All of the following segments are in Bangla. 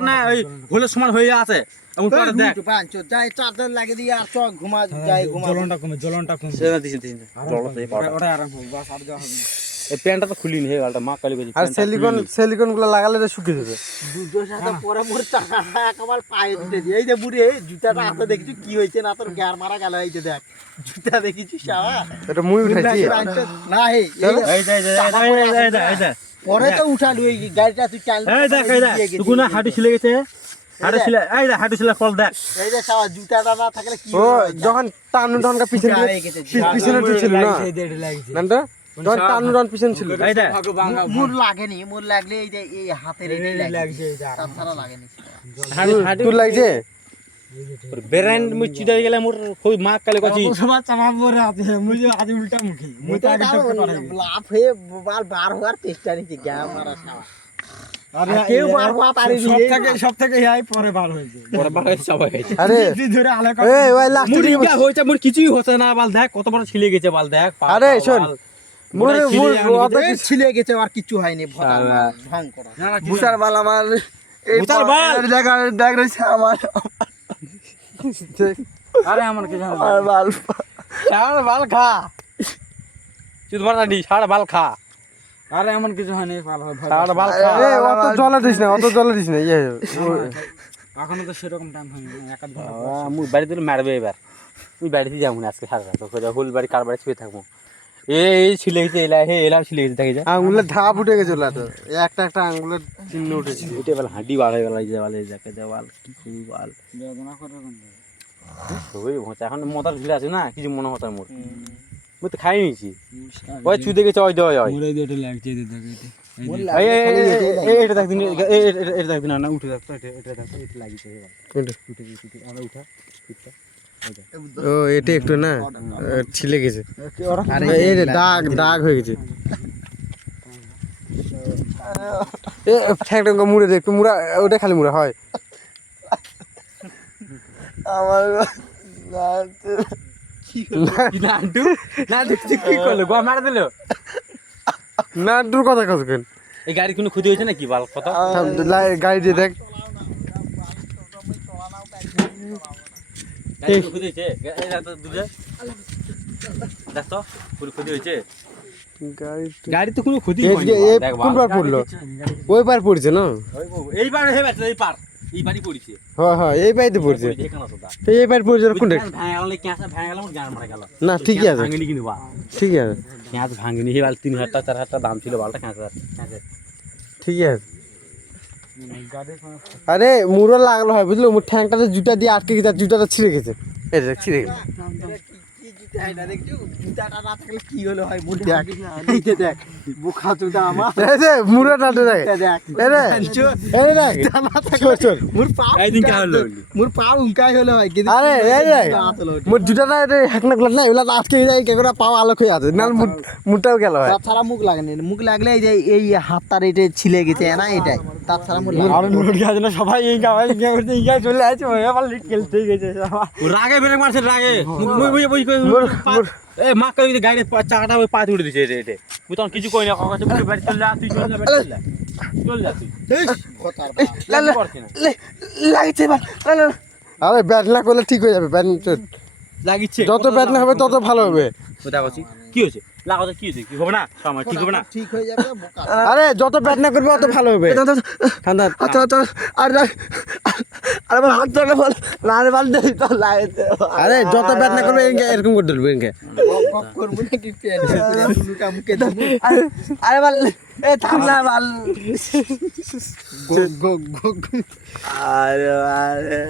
না ওই ভুলের সমান হয়ে আছে এমন করে দেখ যাই চাদর লাগিয়ে দিয়ে আর চক ঘুমা যাই ঘুমা জ্বলনটা কমে সেটা দিছি ওটা আরাম হবে বাস আর দেওয়া হবে এই প্যান্টটা তো খুলিনি হে গালটা মা কালি আর সিলিকন গুলো লাগালে তো শুকিয়ে যাবে দুধের সাথে পরে পরে টাকা একবার পায়ে দিতে দিই এই যে বুড়ি জুতাটা হাতে দেখছি কি হয়েছে না তোর গ্যার মারা গেল এই যে দেখ জুতা দেখেছিস শালা এটা মুই উঠাইছি না এই পরে তো উঠালি ওই গাড়িটা তুই চাল এই দেখ তুই না হাঁটু ছিলে গেছে হাঁটু ছিলে ফল দেখ এই যে শালা জুতাটা না থাকলে কি ও যখন টানু টানকা পিছনে পিছনে ছিল না নানটা যখন টানু টান পিছনে ছিল এই দেখ মুর লাগেনি মুর লাগলে এই যে এই হাতের এই লাগছে তাছাড়া লাগেনি তোর লাগছে বেরেন মুই চিদা গেলে মোর খুব মা কালি কচি সবা চাপা পরে আছে মুই যে আদি উল্টা মুখী মুই তো আগে টপকে পারে লাভ হয়ে বাল বার হওয়ার চেষ্টা নিচ্ছে গ্যাম মারা শালা আরে কেউ বার হওয়া পারেনি সব থেকে এই পরে বার হয়েছে পরে বার হয়ে সবাই হয়েছে আরে ধরে আলে এই ওই লাস্টে মুড়ি গা হইছে মোর কিছুই হচ্ছে না বাল দেখ কত বড় ছিলে গেছে বাল দেখ আরে শোন মোর অত ছিলে গেছে আর কিছু হয়নি ভাঙ করা বুসার বাল আমার এই বুসার বাল দেখ রইছে আমার আরে আমার কি জানো আর বাল সার বাল খা তুই তোমার না সার বাল খা আরে এমন কিছু হয়নি ভালো হয় সার বাল খা এই অত জলে দিস না ইয়ে এখনো তো সেরকম টাইম হয়নি এক আধ ঘন্টা মুই বাড়িতে মারবে এবার তুই বাড়িতে যাবো না আজকে সারা রাত ওকে হুল বাড়ি কার বাড়ি শুয়ে থাকবো এই ছিলে গেছে এলা ছিলে গেছে দেখে যা আঙ্গুলের ধাপ উঠে গেছিল তো একটা আঙ্গুলের চিহ্ন উঠেছে উঠে বল হাঁটি বার হয়ে গেল এই যে বলে যাকে দেওয়াল কি করবি বল বেদনা করে কোন সবই ভোঁচা এখন মতার ঝুলে আছে না কিছু মনে হতো মোর মুই তো খাই নিয়েছি ওই চুদে গেছে ওই দেওয়া হয় মুরে দিয়ে লাগছে দিতে এটা দেখ দিন এটা দেখ দিন না উঠে দেখ এটা দেখ এটা লাগিছে উঠে আমরা উঠা ও এটা একটু না ছিলে গেছে আরে এই রে দাগ হয়ে গেছে এ ঠ্যাংটা মুড়ে দে একটু মুড়া ওটা খালি মুড়া হয় আমার নান্টু কি করলো গোয়া মারা দিল নান্টুর কথা কস কেন এই গাড়ি কোনো ক্ষতি হয়েছে নাকি বাল কথা গাড়ি দিয়ে দেখ ক্ষতি হয়েছে দেখ তো কোনো ক্ষতি হয়েছে গাড়ি তো কোনো ক্ষতি কোন পার পড়লো ওই পার পড়ছে না এইবার এই বাড়ি পড়েছে হ্যাঁ এই পাইতে পড়ছে এই পার পড়ছে কোনটা না ঠিকই আছে ভাঙিনি কিন্তু বা ঠিকই আছে ক্যাঁচ ভাঙিনি এই বাল 3000 টাকা 4000 টাকা দাম ছিল বালটা ক্যাঁচ ঠিকই আছে আরে মুড়ো লাগলো হয় বুঝলো মোর ঠ্যাংটাতে জুতা দিয়ে আটকে গেছে জুতাটা ছিঁড়ে গেছে এই দেখ ছিঁড়ে গেছে জুতাটা না থাকলে কি হলো হয় মুড়ি এই যে দেখ বুখা জুতা আমার এই যে মুড়োটা দেখ দেখ এই দেখ চল মুর পা এই দিন কা হলো মুর পা উনকাই হলো হয় কিন্তু আরে এই দেখ মোর জুতাটা হেকনা গুলো না এগুলা আটকে যায় কে করে পাও আলোক হয়ে আছে না মুটাও গেল হয় তাছাড়া মুখ লাগেনি মুখ লাগলে এই যে এই হাতটার এটা ছিলে গেছে না এটাই তাছাড়া মুখ আর মুরুট গাছ না সবাই এই গাওয়াই করতে এই গায় চলে আসে ওই আবার লিট খেলতে গেছে রাগে ব্রেক মারছে রাগে এ মা কই গাড়ি চাকাটা ওই পাতে উঠে দিছে এটা তুই তখন কিছু কই না কাছে বলে বাড়ি চল যা তুই চল যা বাড়ি চল যা তুই লাগছে আরে ব্যাট না করলে ঠিক হয়ে যাবে ব্যাট লাগিচ্ছে যত ব্যাট না হবে তত ভালো হবে কোথা কইছি কি হয়েছে লাগাতে কি হয়েছে কি হবে না সময় ঠিক হবে না ঠিক হয়ে যাবে বোকা আরে যত ব্যাট না করবে তত ভালো হবে ঠান্ডা আচ্ছা আরে আমার হাত ধরে বল না রে বল দেই তো লাগছে আরে যত ব্যাট না করবে এরকম করে দিলবে এনকে করব না কি পেন লুকা মুকে দেব আরে বল এ থাম না বল গো আরে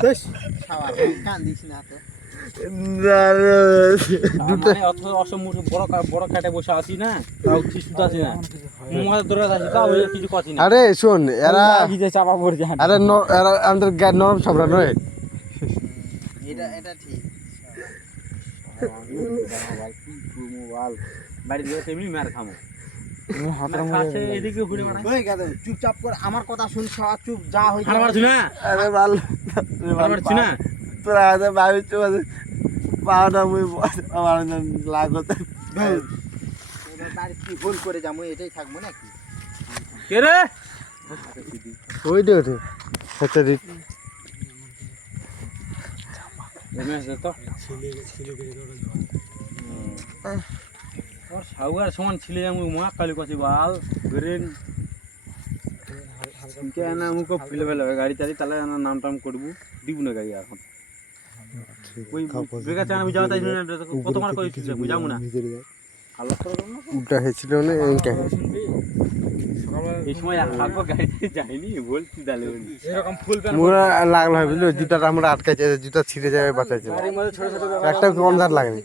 বেশ খাওয়া কান্দিস না তো দুটো অসম্মুখ বড় কাটে বসে আছি না তাও কিছু আছি না মোবাইল ধরে আছি তাও কিছু কথা না আরে শোন এরা যে চাপা পড়ে যায় আরে এরা আমাদের নরম সবরা নয় এটা ঠিক মোবাইল বাড়ি দিয়ে এমনি মার খামো এদিকে ঘুরে মারা ওই গাদা চুপচাপ কর আমার কথা শুন চুপ যা হইছে আর মারছ না আরে বল আর মারছ না তোরা আদে বাইরে চলে পাওনা মুই আমার লাগত বাড়ি কি ভুল করে যামু এটাই থাকবো নাকি কে রে ওইটা ওঠে একটা দিক সাউয়ার সমান ছিলে আমি মা কালি কাছে বাল ব্রেন কেন আমাকে ফেলে ফেলে গাড়ি টাড়ি তাহলে নাম টাম করবো দিব না গাড়ি এখন ওই ব্রেকার চান আমি যাওয়া তাই কত মার করে বুঝাবো না উল্টা হয়েছিল না এইটা এই সময় আগো গাড়িতে যায়নি বলছি তাহলে মোরা লাগলো হয় বুঝলো জুতাটা আমরা আটকাইছে জুতা ছিঁড়ে যাবে বাঁচাইছে একটা কম দাঁত লাগেনি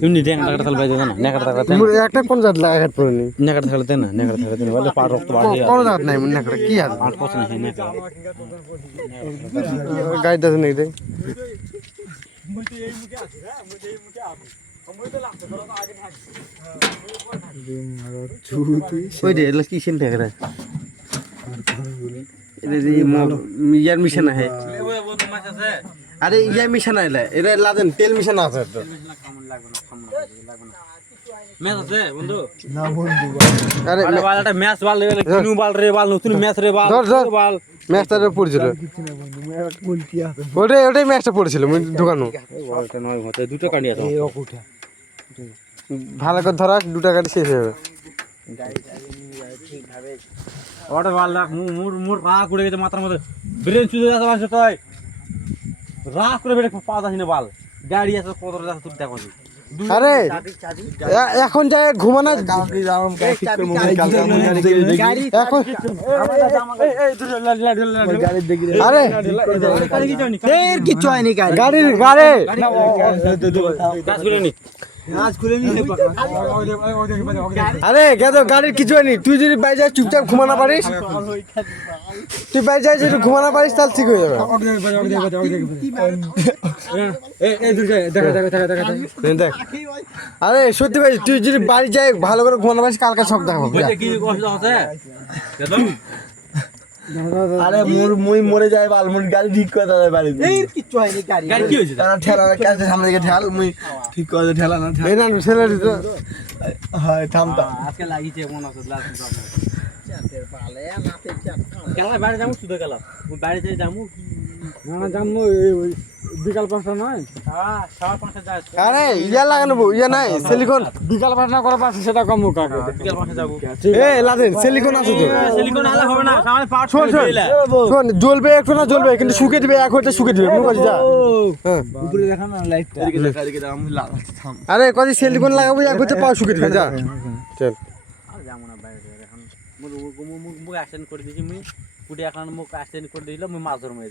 তুমি দেখ নাকাটা তাহলে বাইরে না নাকাটা থাকলে একটা কোন জাত লাগাত পড়েনি নাকাটা থাকলে না নাকাটা থাকলে বলে পার রক্ত বাড়ে কোন জাত নাই মনে করে কি আছে 8% আছে না গাড়ি দাস নেই দেখ ওই দে এলা কি সেন থাকে রে ইয়ার মিশন আছে আরে ইয়ার মিশন আইলা এরা লাদেন তেল মিশন আছে তো ম্যাচ আছে বন্ধু আরে বাল একটা ম্যাচ বাল রে কিনু বাল রে বাল নতুন ম্যাচ রে বাল বাল ম্যাচটা পড়ছিল ওটাই ম্যাচটা পড়ছিল দোকানো বলটা নয় হতে দুটো কাটি আছে ভালো করে ধরা দুটা গাড়ি শেষ হয়ে যাবে ওটা বাল রাখ মুর মুর পা কুড়ে গেছে মাথার মধ্যে ব্রেন চুলে যাচ্ছে বাল তাই রাখ করে বেড়ে পা যাচ্ছে না বাল গাড়ি আছে কত যাচ্ছে তুই দেখো আরে এখন যায় ঘুমানো এখন আরে কিছু হয়নি গাড়ির গাড়ি আরে গেছো গাড়ির কিছু হয়নি তুই যদি বাইরে যাই চুপচাপ ঘুমানো পারিস তুই বাইরে যাই যদি ঘুমানো পারিস তাহলে ঠিক হয়ে যাবে দেখ আরে সত্যি ভাই তুই যদি বাড়ি যাই ভালো করে ঘুমানো পারিস কালকে সব দেখাবো কি কষ্ট হচ্ছে আরে মুই মরে যায় বাল মুই গাড়ি ঠিক করে দাদা বাড়িতে কিছু হয়নি গাড়ি গাড়ি কি হয়েছে তারা ঠেলা কাছে সামনে দিকে ঠেল মুই ঠিক করে ঠেলা না এই না স্যালারি তো হয় থামতা আজকে লাগিছে মনে হচ্ছে লাস্ট খেলা বাইরে যাবো শুধু গেলাম বাইরে যাই যাবো না যাবো বিকাল 5টা নয় হ্যাঁ 5:30 যায় আরে ইয়া লাগানো ইয়া নাই সিলিকন বিকাল 5টা করে পাচ্ছে সেটা কম কাকা বিকেল 5:00 যাবো এ লাদেন সিলিকন আছে তো সিলিকন আলা হবে না সামনে পাট শোন শোন শোন জ্বলবে একটু না জ্বলবে কিন্তু শুকে দিবে এক হইতে শুকে দিবে মনে যা হ্যাঁ উপরে দেখা না লাইটটা এদিকে দাম লাগাচ্ছি থাম আরে কদি সিলিকন লাগাবো এক হইতে পাও শুকে দিবে যা চল আর যাবো না বাইরে এখন মুখ অ্যাকশন করে দিয়েছি মুই পুটি এখন মুখ অ্যাকশন করে দিল মুই মাছ ধরমে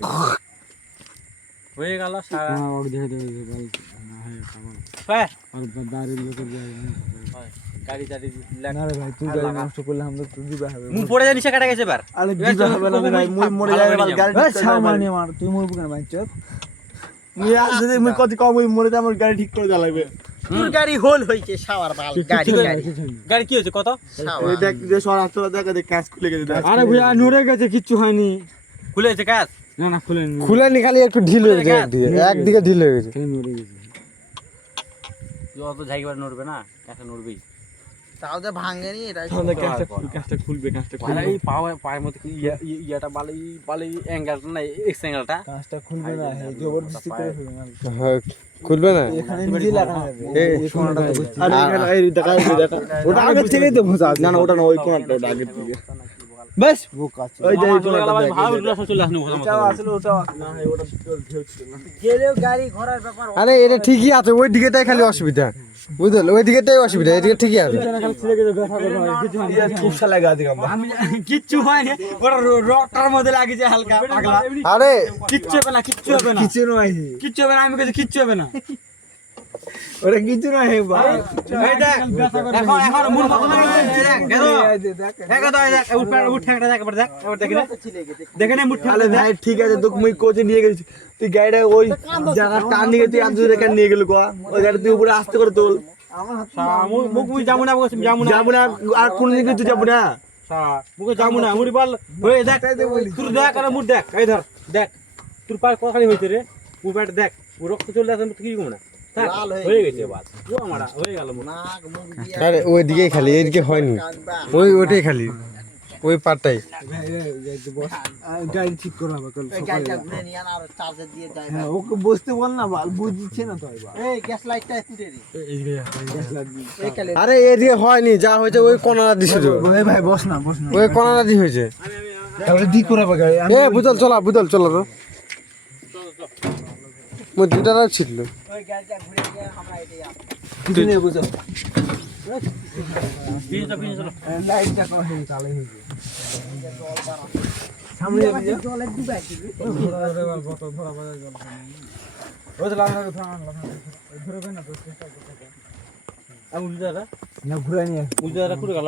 হয়ে গেল সারা ওর দেখে দেখে বল না হয় কামান হ্যাঁ আর বাড়ির লোকের যায় গাড়ি টাড়ি না রে ভাই তুই গাড়ি নষ্ট করলে আমরা তুই দিবা হবে মুখ পড়ে যায় নিচে কাটা গেছে বার আরে দিবা হবে না ভাই মুই মরে যায় বাল গাড়ি সামানি মার তুই মরবো কেন ভাই চল মুই আসলে মুই কত কম মুই মরে যায় আমার গাড়ি ঠিক করে দেওয়া লাগবে তোর গাড়ি হোল হইছে শাওয়ার বাল গাড়ি গাড়ি কি হয়েছে কত এই দেখ যে সর আসলে দেখা দেখ কাজ খুলে গেছে আরে ভাইয়া নড়ে গেছে কিচ্ছু হয়নি খুলে গেছে কাজ না না খুলে নি খুলেনি খালি একটু ঢিল হয়ে গেছে একদিকে ঢিল হয়ে গেছে নড়ে গেছে যত ঝাইবার নড়বে না কাছে নড়বেই তাও যে ভাঙেনি এটা কাজটা খুলবে ভালো এই পায়ের মধ্যে ইয়াটা বালি অ্যাঙ্গেলটা না এক্স অ্যাঙ্গেলটা কাজটা খুলবে না জবরদস্তি করে হ্যাঁ খুলবে না এখানে নিজে লাগানো হবে এই কোণাটা আরে এখানে এই দেখা ওটা আগে থেকেই তো ভুজা না না ওটা না ওই কোণাটা ওটা আগে থেকে বাস ওই যে ভালো গ্লাস চলে আসলো ওটা আসলে ওটা না ওটা গেলেও গাড়ি ঘোড়ার ব্যাপার আরে এটা ঠিকই আছে ওই দিকেটাই খালি অসুবিধা বুঝল ওই দিকেটাই অসুবিধা এদিকে ঠিকই আছে খুব সালা লাগা দিলাম আমি কিচ্ছু হয়নি ওটা রটার মধ্যে লাগিছে হালকা পাগলা আরে কিচ্ছু হবে না কিচ্ছু হবে না কিছু নয় কিচ্ছু হবে না আমি কাছে কিচ্ছু হবে না ওটা কিছু নয় ভাই এই দেখ এখন এখন মুর মত না দেখ দেখো দেখ উঠ ঠেকটা দেখ একবার দেখ একবার দেখে না মুঠ আরে ভাই ঠিক আছে তোকে মুই কোচে নিয়ে গেছি তুই গাড়িটা ওই জায়গা টান নিয়ে তুই আজ রেখে নিয়ে গেল কোয়া ওই গাড়ি তুই উপরে আসতে করে তোল মুখ মুই যাবো না যাবো না আর কোন দিকে তুই যাবো না মুখে যাবো না মুড়ি বল ওই দেখ তুই দেখ আর মুঠ দেখ এই ধর দেখ তোর পায়ে কত খালি হইছে রে ও ব্যাট দেখ ও রক্ত চলে আসে তুই কি করব না হয়ে গেছে বাস ও আমারা হয়ে গেল নাক মুখ দিয়ে আরে ওই দিকেই খালি এদিকে হয়নি ওইটাই খালি ওই পাটটাই গাড়ি ঠিক করা হবে কাল এই সকালে গাড়িটা ঘুরে নিয়ে আন আর চার্জার দিয়ে যায় হ্যাঁ ওকে বসতে বল না বাল বুঝছে না তো এবার এই গ্যাস লাইটটা কুটে রে এই কালে আরে এদিকে হয়নি যা হয়েছে ওই কোনারা দিছে তো ওই ভাই বস না ওই কোনারা দি হয়েছে তাহলে দি করা হবে গাড়ি এ বুঝল চলা তো মই দুটা রাত ছিল ওই গাড়িটা ঘুরে গিয়ে আমরা এটাই আসি পিছনে বুঝো পিছনে চলো লাইটটা করা হয়ে চালাই হয়েছে সামনে যাবি জলে ডুবাই দিবি ওই তো লাগা ধরে না তো আমি উল্টা না ঘুরে নিয়ে উল্টা করে গেল